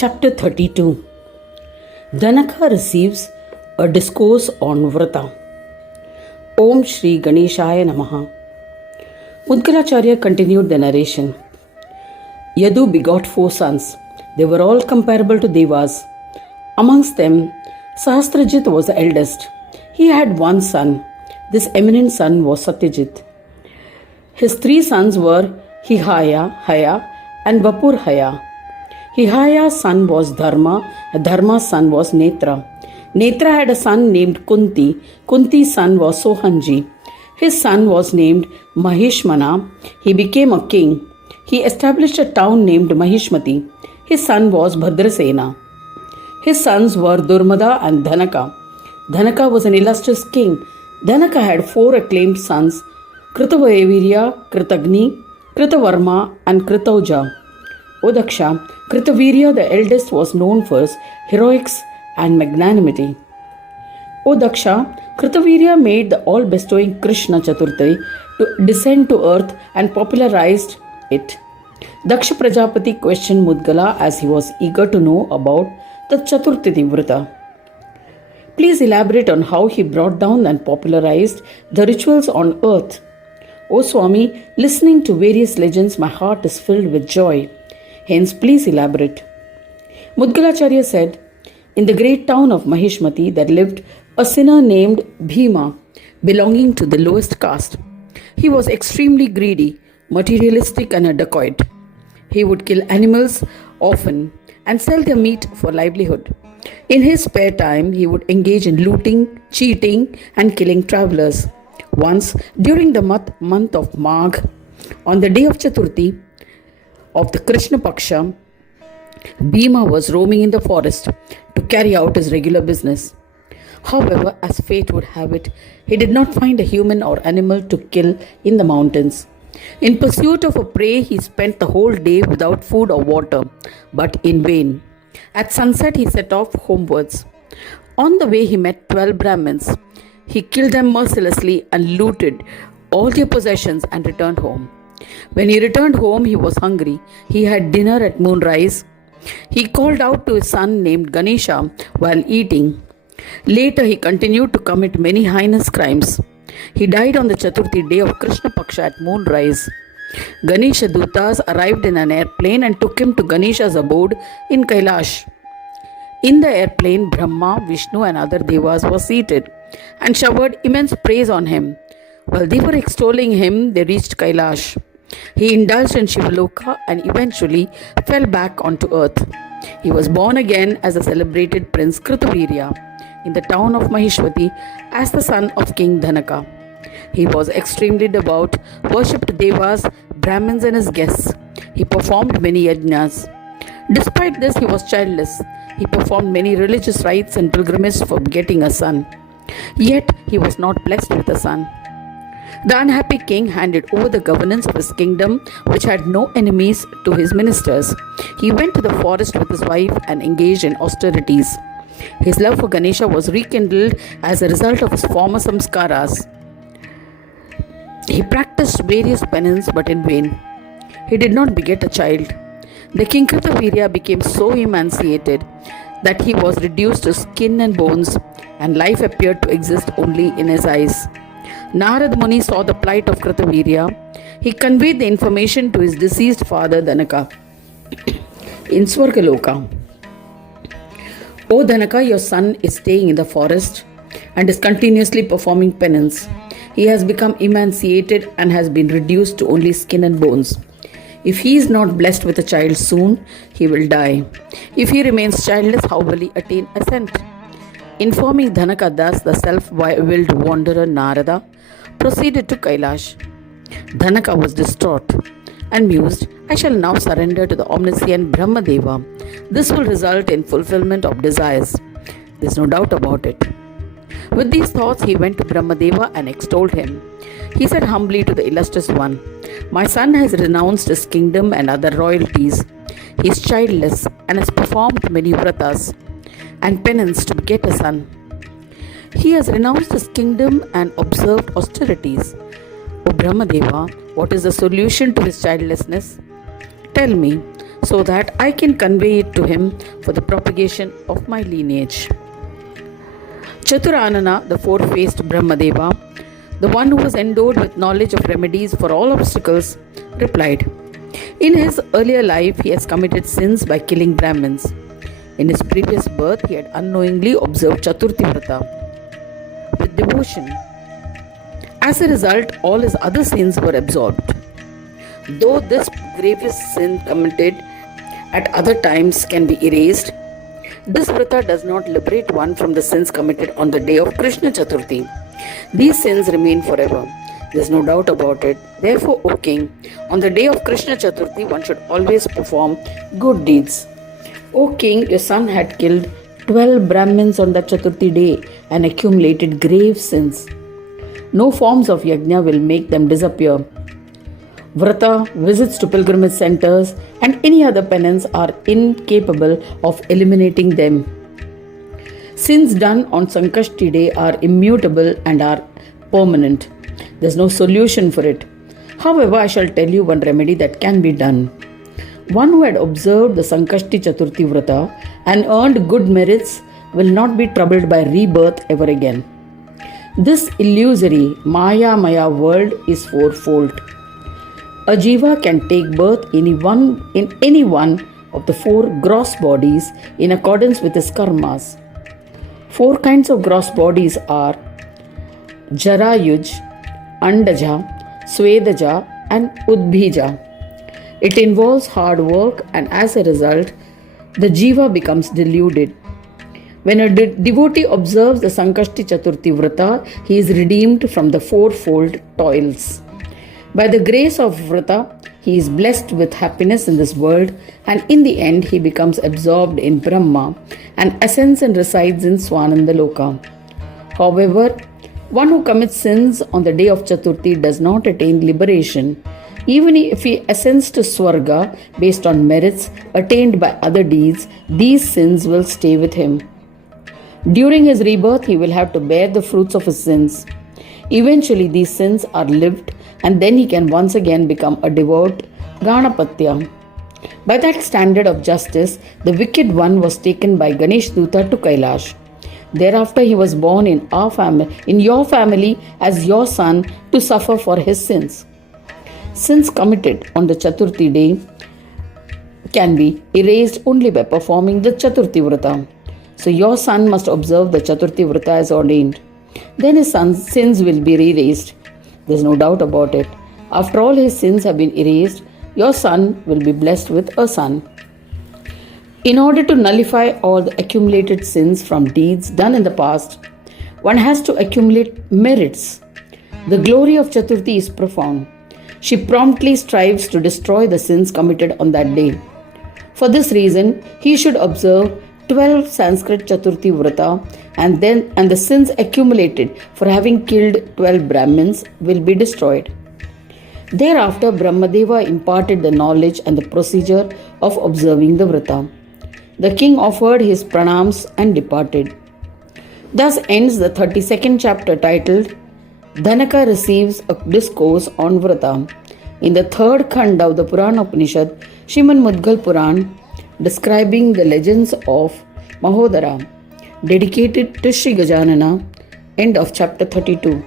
Chapter 32. Dhanaka receives a discourse on Vrata. Om Shri Ganeshaya Namaha. Mudgalacharya continued the narration. Yadu begot 4 sons. They were all comparable to Devas. Amongst them, Sahasrajit was the eldest. He had one son. This eminent son was Satyajit. His 3 sons were Hihaya, Haya, and Vapurhaya. Hihaya's son was Dharma, Dharma's son was Netra. Netra had a son named Kunti. Kunti's son was Sohanji. His son was named Mahishmana. He became a king. He established a town named Mahishmati. His son was Bhadrasena. His sons were Durmada and Dhanaka. Dhanaka was an illustrious king. Dhanaka had 4 acclaimed sons, Kritavavirya, Kritagni, Kritavarma, and Kritauja. O Daksha, Kritavirya, the eldest, was known for his heroics and magnanimity. O Daksha, Kritavirya made the all-bestowing Krishna Chaturthi to descend to earth and popularized it. Daksha Prajapati questioned Mudgala as he was eager to know about the Chaturthi Vrata. Please elaborate on how he brought down and popularized the rituals on earth. O Swami, listening to various legends, my heart is filled with joy. Hence, please elaborate. Mudgalacharya said, in the great town of Mahishmati there lived a sinner named Bhima, belonging to the lowest caste. He was extremely greedy, materialistic, and a dacoit. He would kill animals often and sell their meat for livelihood. In his spare time, he would engage in looting, cheating, and killing travelers. Once, during the month of Magh, on the day of Chaturthi of the Krishna Paksha, Bhima was roaming in the forest to carry out his regular business. However, as fate would have it, he did not find a human or animal to kill in the mountains. In pursuit of a prey, he spent the whole day without food or water, but in vain. At sunset, he set off homewards. On the way, he met 12 Brahmins. He killed them mercilessly and looted all their possessions and returned home. When he returned home, he was hungry. He had dinner at moonrise. He called out to his son named Ganesha while eating. Later, he continued to commit many heinous crimes. He died on the Chaturthi day of Krishna Paksha at moonrise. Ganesha Dutas arrived in an airplane and took him to Ganesha's abode in Kailash. In the airplane, Brahma, Vishnu, and other devas were seated and showered immense praise on him. While they were extolling him, they reached Kailash. He indulged in Shivaloka and eventually fell back onto earth. He was born again as a celebrated Prince Kritavirya in the town of Mahishwati as the son of King Dhanaka. He was extremely devout, worshipped devas, Brahmins, and his guests. He performed many yajnas. Despite this, he was childless. He performed many religious rites and pilgrimages for getting a son. Yet, he was not blessed with a son. The unhappy king handed over the governance of his kingdom, which had no enemies, to his ministers. He went to the forest with his wife and engaged in austerities. His love for Ganesha was rekindled as a result of his former samskaras. He practiced various penances but in vain. He did not beget a child. The king Kritavirya became so emaciated that he was reduced to skin and bones, and life appeared to exist only in his eyes. Narad Muni saw the plight of Kritavirya. He conveyed the information to his deceased father Dhanaka in Swargaloka. O Dhanaka, your son is staying in the forest and is continuously performing penance. He has become emaciated and has been reduced to only skin and bones. If he is not blessed with a child soon, he will die. If he remains childless, how will he attain ascent? Informing Dhanaka thus, the self-willed wanderer Narada proceeded to Kailash. Dhanaka was distraught and mused, I shall now surrender to the omniscient Brahmadeva. This will result in fulfillment of desires. There is no doubt about it. With these thoughts, he went to Brahmadeva and extolled him. He said humbly to the illustrious one, my son has renounced his kingdom and other royalties. He is childless and has performed many vratas and penance to beget a son. He has renounced his kingdom and observed austerities. O Brahmadeva, what is the solution to his childlessness? Tell me. so that I can convey it to him for the propagation of my lineage. Chaturanana, the four-faced Brahmadeva, the one who was endowed with knowledge of remedies for all obstacles, replied, in his earlier life, he has committed sins by killing Brahmins. In his previous birth, he had unknowingly observed Chaturthi Vrata with devotion. As a result, all his other sins were absorbed. Though this grievous sin committed at other times can be erased, this Vrata does not liberate one from the sins committed on the day of Krishna Chaturthi. These sins remain forever. There is no doubt about it. Therefore, O King, on the day of Krishna Chaturthi, one should always perform good deeds. O King, your son had killed 12 Brahmins on that Chaturthi day and accumulated grave sins. No forms of yajna will make them disappear. Vrata, visits to pilgrimage centers, and any other penance are incapable of eliminating them. Sins done on Sankashti day are immutable and are permanent. There is no solution for it. However, I shall tell you one remedy that can be done. One who had observed the Sankashti Chaturthi Vrata and earned good merits will not be troubled by rebirth ever again. This illusory Maya world is fourfold. A jiva can take birth in any one of the four gross bodies in accordance with his karmas. Four kinds of gross bodies are Jarayuj, Andaja, Swedaja and Udbhija. It involves hard work, and as a result, the jiva becomes deluded. When a devotee observes the Sankashti Chaturthi Vrata, he is redeemed from the fourfold toils. By the grace of Vrata, he is blessed with happiness in this world, and in the end he becomes absorbed in Brahma and ascends and resides in Swananda Loka. However, one who commits sins on the day of Chaturthi does not attain liberation. Even if he ascends to Swarga based on merits attained by other deeds, these sins will stay with him. During his rebirth, he will have to bear the fruits of his sins. Eventually, these sins are lived, and then he can once again become a devout Ganapatya. By that standard of justice, the wicked one was taken by Ganesh Duta to Kailash. Thereafter, he was born in your family as your son to suffer for his sins. Sins committed on the Chaturthi day can be erased only by performing the Chaturthi Vrata. So your son must observe the Chaturthi Vrata as ordained. Then his son's sins will be erased. There is no doubt about it. After all his sins have been erased, your son will be blessed with a son. In order to nullify all the accumulated sins from deeds done in the past, one has to accumulate merits. The glory of Chaturthi is profound. She promptly strives to destroy the sins committed on that day. For this reason, he should observe 12 Sanskrit Chaturthi Vrata, and the sins accumulated for having killed 12 Brahmins will be destroyed. Thereafter, Brahmadeva imparted the knowledge and the procedure of observing the Vrata. The king offered his pranams and departed. Thus ends the 32nd chapter titled Dhanaka receives a discourse on Vrata. In the third khanda of the Purana Upanishad, Srimad Mudgal Puran, describing the legends of Mahodara, dedicated to Sri Gajanana, end of chapter 32.